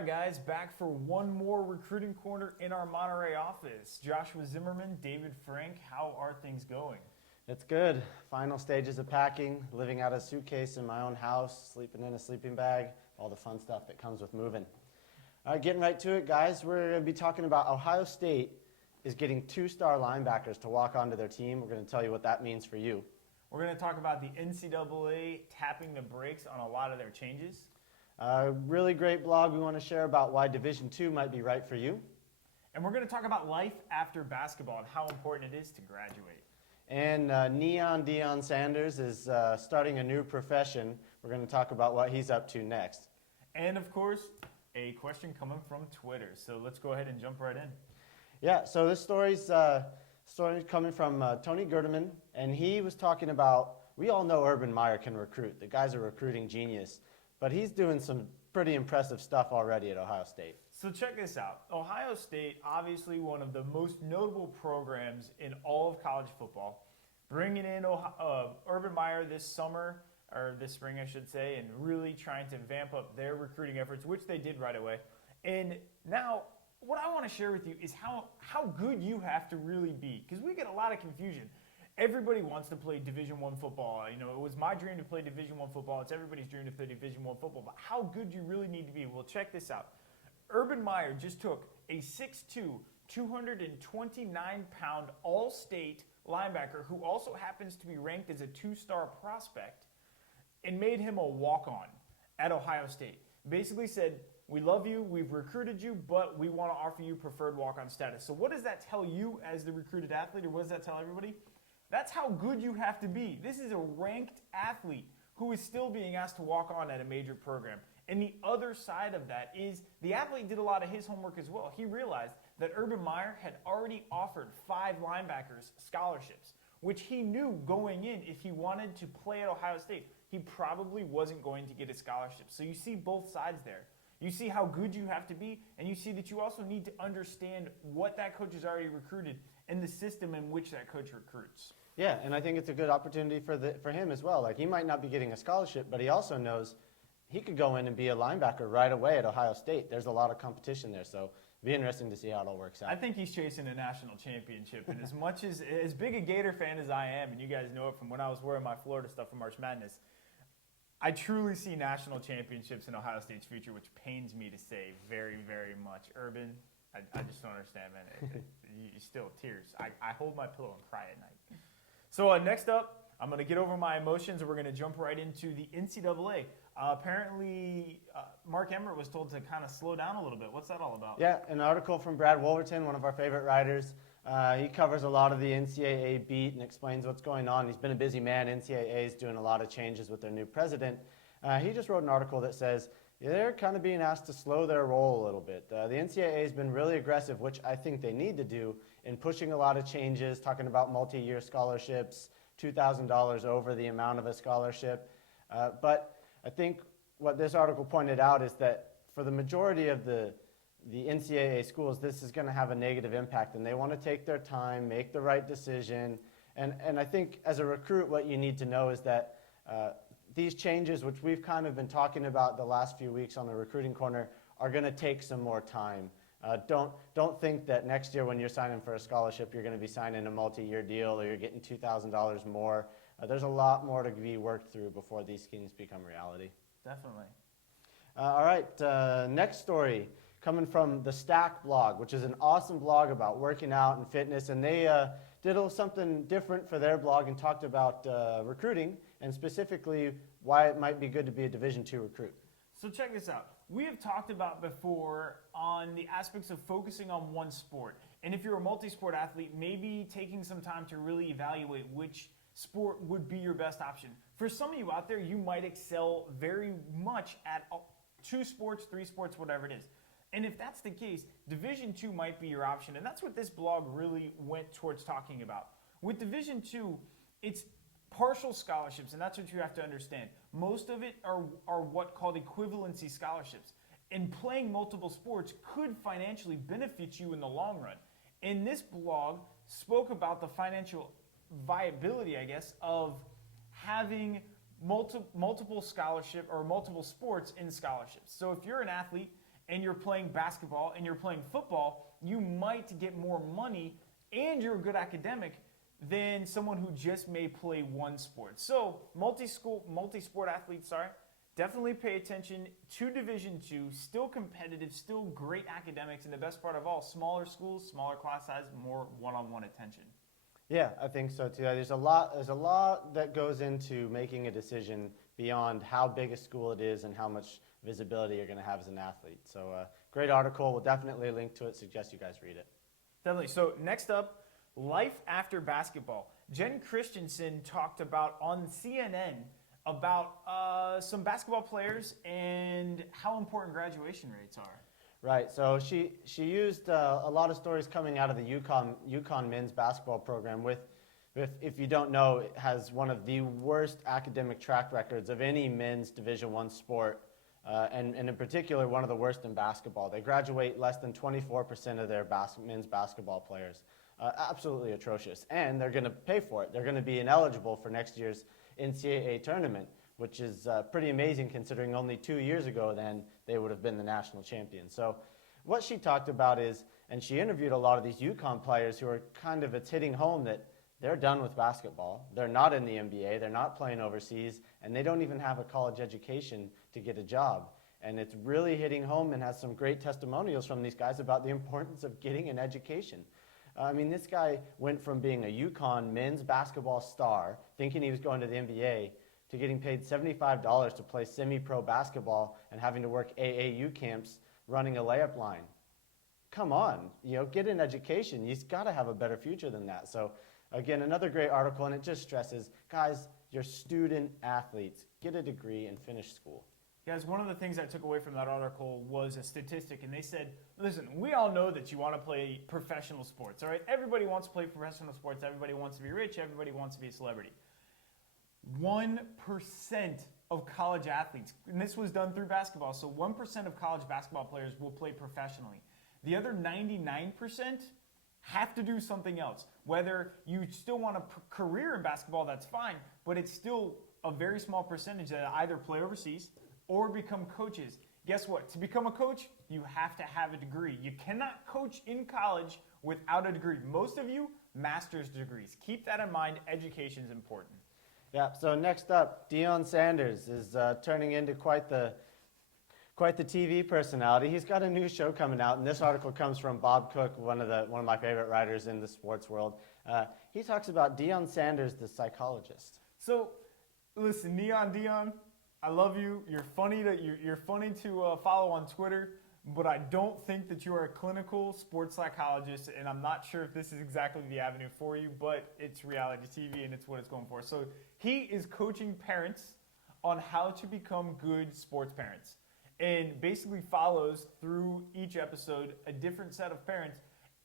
right, guys, back for one more recruiting corner in our Monterey office. Joshua Zimmerman, David Frank, how are things going? It's good. Final stages of packing, living out of a suitcase in my own house, sleeping in a sleeping bag, all the fun stuff that comes with moving. All right, getting right to it, guys. We're going to be talking about Ohio State is getting two-star linebackers to walk onto their team. We're going to tell you what that means for you. We're going to talk about the NCAA tapping the brakes on a lot of their changes. A really great blog we want to share about why Division II might be right for you. And we're going to talk about life after basketball and how important it is to graduate. And Neon Deion Sanders is starting a new profession. We're going to talk about what he's up to next. And, of course, a question coming from Twitter. So let's go ahead and jump right in. Yeah, so this story's coming from Tony Gerdeman, and he was talking about, we all know Urban Meyer can recruit. The guy's a recruiting genius, but he's doing some pretty impressive stuff already at Ohio State. So check this out. Ohio State, obviously one of the most notable programs in all of college football, bringing in Urban Meyer this summer, or this spring I should say, and really trying to vamp up their recruiting efforts, which they did right away. And now, what I want to share with you is how good you have to really be, because we get a lot of confusion. Everybody wants to play Division I football. You know, it was my dream to play Division I football. It's everybody's dream to play Division I football. But how good you really need to be? Well, check this out. Urban Meyer just took a 6'2", 229-pound all-state linebacker who also happens to be ranked as a two-star prospect and made him a walk-on at Ohio State. Basically said, we love you, we've recruited you, but we want to offer you preferred walk-on status. So what does that tell you as the recruited athlete, or what does that tell everybody? That's how good you have to be. This is a ranked athlete who is still being asked to walk on at a major program. And the other side of that is the athlete did a lot of his homework as well. He realized that Urban Meyer had already offered 5 linebackers scholarships, which he knew going in if he wanted to play at Ohio State, he probably wasn't going to get a scholarship. So you see both sides there. You see how good you have to be, and you see that you also need to understand what that coach has already recruited and the system in which that coach recruits. Yeah, and I think it's a good opportunity for him as well. Like, he might not be getting a scholarship, but he also knows he could go in and be a linebacker right away at Ohio State. There's a lot of competition there, so it'll be interesting to see how it all works out. I think he's chasing a national championship, and as much as big a Gator fan as I am, and you guys know it from when I was wearing my Florida stuff for March Madness, I truly see national championships in Ohio State's future, which pains me to say very, very much. Urban, I just don't understand, man. You still tears. I hold my pillow and cry at night. So next up, I'm going to get over my emotions, and we're going to jump right into the NCAA. Apparently, Mark Emmert was told to kind of slow down a little bit. What's that all about? Yeah, an article from Brad Wolverton, one of our favorite writers. He covers a lot of the NCAA beat and explains what's going on. He's been a busy man. NCAA is doing a lot of changes with their new president. He just wrote an article that says they're kind of being asked to slow their roll a little bit. The NCAA has been really aggressive, which I think they need to do, in pushing a lot of changes, talking about multi-year scholarships, $2,000 over the amount of a scholarship. But I think what this article pointed out is that for the majority of the NCAA schools, this is going to have a negative impact, and they want to take their time, make the right decision. And I think as a recruit, what you need to know is that these changes, which we've kind of been talking about the last few weeks on the Recruiting Corner, are going to take some more time. Don't think that next year when you're signing for a scholarship, you're going to be signing a multi-year deal or you're getting $2,000 more. There's a lot more to be worked through before these schemes become reality. Definitely. All right, next story coming from the Stack blog, which is an awesome blog about working out and fitness. And they did a little something different for their blog and talked about recruiting and specifically why it might be good to be a Division II recruit. So check this out. We have talked about before on the aspects of focusing on one sport. And if you're a multi-sport athlete, maybe taking some time to really evaluate which sport would be your best option. For some of you out there, you might excel very much at 2 sports, 3 sports, whatever it is. And if that's the case, Division II might be your option. And that's what this blog really went towards talking about. With Division II, it's partial scholarships, and that's what you have to understand. Most of it are what called equivalency scholarships. And playing multiple sports could financially benefit you in the long run. And this blog spoke about the financial viability, I guess, of having multiple scholarship or multiple sports in scholarships. So if you're an athlete and you're playing basketball and you're playing football, you might get more money and you're a good academic than someone who just may play one sport. So multi-sport athletes, definitely pay attention to Division II, still competitive, still great academics, and the best part of all, smaller schools, smaller class size, more one-on-one attention. Yeah, I think so too. There's a lot that goes into making a decision beyond how big a school it is and how much visibility you're going to have as an athlete. So great article. We'll definitely link to it. Suggest you guys read it. Definitely. So next up, life after basketball. Jen Christensen talked about on CNN about some basketball players and how important graduation rates are. Right. So she used a lot of stories coming out of the UConn men's basketball program with, if you don't know, it has one of the worst academic track records of any men's Division I sport, and in particular, one of the worst in basketball. They graduate less than 24% of their men's basketball players. Absolutely atrocious. And they're going to pay for it. They're going to be ineligible for next year's NCAA tournament, which is pretty amazing considering only 2 years ago then they would have been the national champions. So what she talked about is, and she interviewed a lot of these UConn players who are it's hitting home that they're done with basketball. They're not in the NBA. They're not playing overseas, and they don't even have a college education to get a job. And it's really hitting home and has some great testimonials from these guys about the importance of getting an education. I mean, this guy went from being a UConn men's basketball star, thinking he was going to the NBA, to getting paid $75 to play semi-pro basketball and having to work AAU camps running a layup line. Come on, get an education. You've got to have a better future than that. So again, another great article, and it just stresses, guys, you're student athletes. Get a degree and finish school. Guys, one of the things I took away from that article was a statistic, and they said, listen, we all know that you want to play professional sports, all right? Everybody wants to play professional sports. Everybody wants to be rich. Everybody wants to be a celebrity. 1% of college athletes, and this was done through basketball, so 1% of college basketball players will play professionally. The other 99% have to do something else. Whether you still want a career in basketball, that's fine, but it's still a very small percentage that either play overseas or become coaches. Guess what? To become a coach, you have to have a degree. You cannot coach in college without a degree. Most of you, master's degrees. Keep that in mind. Education is important. Yeah, so next up, Deion Sanders is turning into quite the TV personality. He's got a new show coming out, and this article comes from Bob Cook, one of my favorite writers in the sports world. He talks about Deion Sanders, the psychologist. So, listen, Deion, I love you. You're funny to follow on Twitter, but I don't think that you are a clinical sports psychologist, and I'm not sure if this is exactly the avenue for you, but it's reality TV, and it's what it's going for. So he is coaching parents on how to become good sports parents, and basically follows through each episode a different set of parents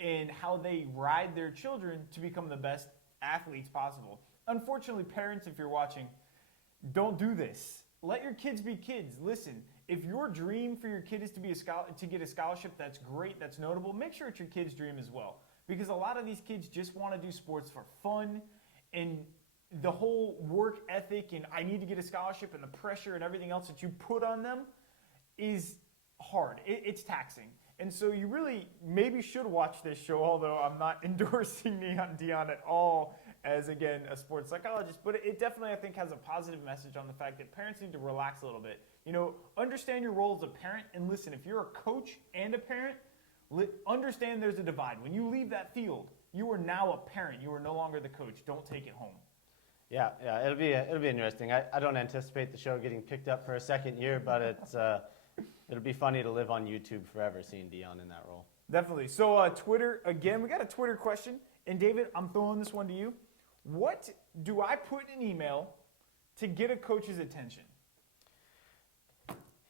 and how they ride their children to become the best athletes possible. Unfortunately, parents, if you're watching, don't do this. Let your kids be kids. Listen, if your dream for your kid is to get a scholarship, that's great, that's notable. Make sure it's your kid's dream as well. Because a lot of these kids just want to do sports for fun, and the whole work ethic and I need to get a scholarship and the pressure and everything else that you put on them is hard. It's taxing. And so you really maybe should watch this show, although I'm not endorsing Deion at all as, again, a sports psychologist. But it definitely, I think, has a positive message on the fact that parents need to relax a little bit. Understand your role as a parent. And listen, if you're a coach and a parent, understand there's a divide. When you leave that field, you are now a parent. You are no longer the coach. Don't take it home. Yeah, it'll be interesting. I don't anticipate the show getting picked up for a second year, but it'll be funny to live on YouTube forever seeing Deion in that role. Definitely. So Twitter, again, we got a Twitter question. And David, I'm throwing this one to you. What do I put in an email to get a coach's attention?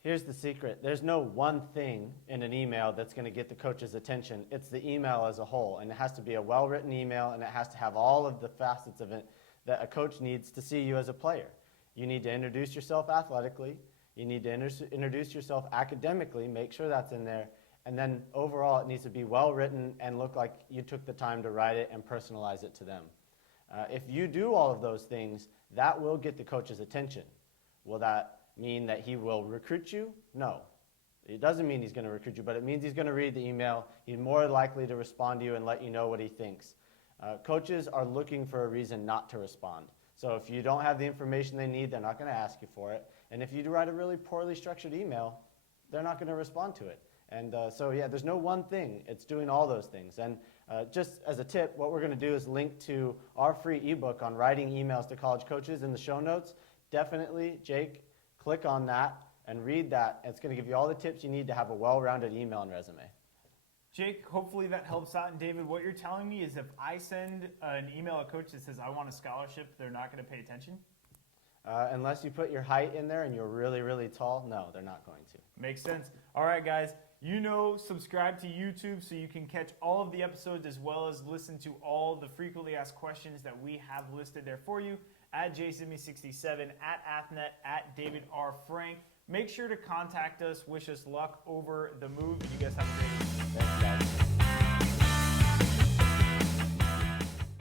Here's the secret. There's no one thing in an email that's going to get the coach's attention. It's the email as a whole, and it has to be a well-written email, and it has to have all of the facets of it that a coach needs to see you as a player. You need to introduce yourself athletically. You need to introduce yourself academically, make sure that's in there, and then overall it needs to be well-written and look like you took the time to write it and personalize it to them. If you do all of those things, that will get the coach's attention. Will that mean that he will recruit you? No. It doesn't mean he's going to recruit you, but it means he's going to read the email. He's more likely to respond to you and let you know what he thinks. Coaches are looking for a reason not to respond. So if you don't have the information they need, they're not going to ask you for it. And if you write a really poorly structured email, they're not going to respond to it. And so, yeah, there's no one thing. It's doing all those things. And just as a tip, what we're going to do is link to our free ebook on writing emails to college coaches in the show notes. Definitely, Jake, click on that and read that. It's going to give you all the tips you need to have a well-rounded email and resume. Jake, hopefully that helps out. And David, what you're telling me is if I send an email to a coach that says I want a scholarship, they're not going to pay attention? Unless you put your height in there and you're really, really tall, no, they're not going to. Makes sense. All right, guys. Subscribe to YouTube so you can catch all of the episodes as well as listen to all the frequently asked questions that we have listed there for you at JSimi67, at Athnet, at David R. Frank. Make sure to contact us. Wish us luck over the move. You guys have a great evening. Thanks, guys.